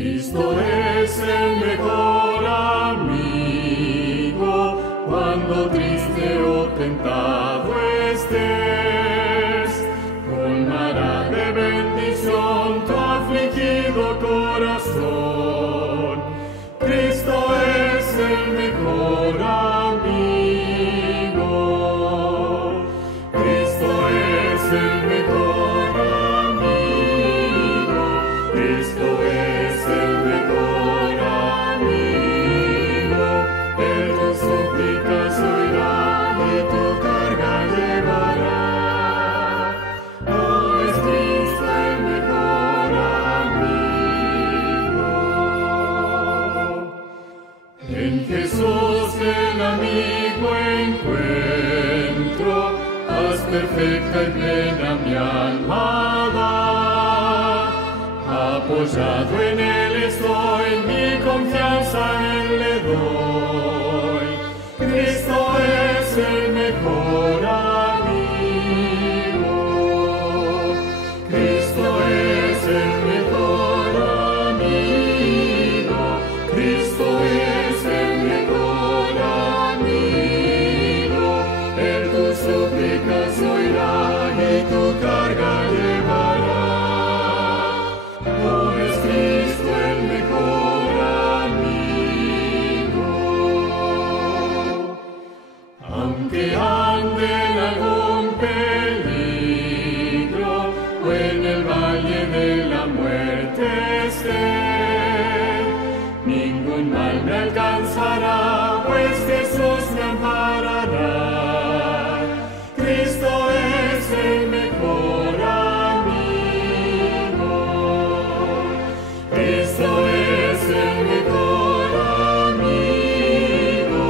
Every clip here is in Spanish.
Cristo es el mejor amigo cuando triste o tentado estés. Colmará de bendición tu afligido corazón. Cristo es el mejor amigo. Cristo es el mejor amigo. Cristo es el mejor amigo. Él tus súplicas oirá y tu carga llevará. Oh, es Cristo el mejor amigo. En Jesús el amigo encuentro, paz perfecta y plena mi alma da. Apoyado en Él estoy, mi confianza a Él le doy. Cristo es el mejor amigo. Cristo es el mejor amigo. Cristo es el mejor amigo. Él tus súplicas oirá y tu carga llevará. Oh, es Cristo el mejor amigo. Aunque ande en algún peligro o en el valle de la muerte esté, ningún mal me alcanzará, pues Jesús me amparará. Cristo es el mejor amigo. Cristo es el mejor amigo.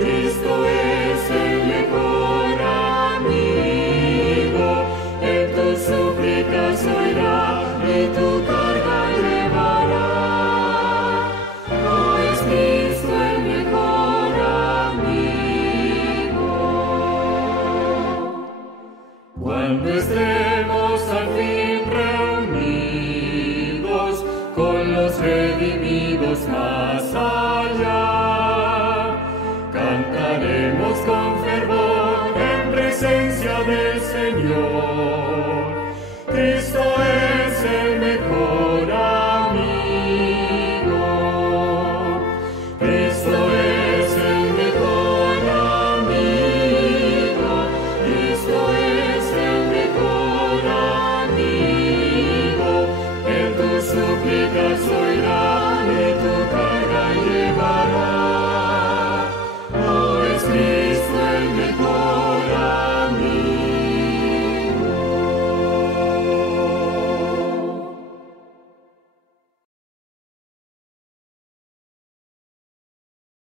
Cristo es el mejor amigo. En tus súplicas oirá y tu carga llevará. Oh, es Cristo el mejor amigo. Cuando estemos al fin reunidos con los redimidos más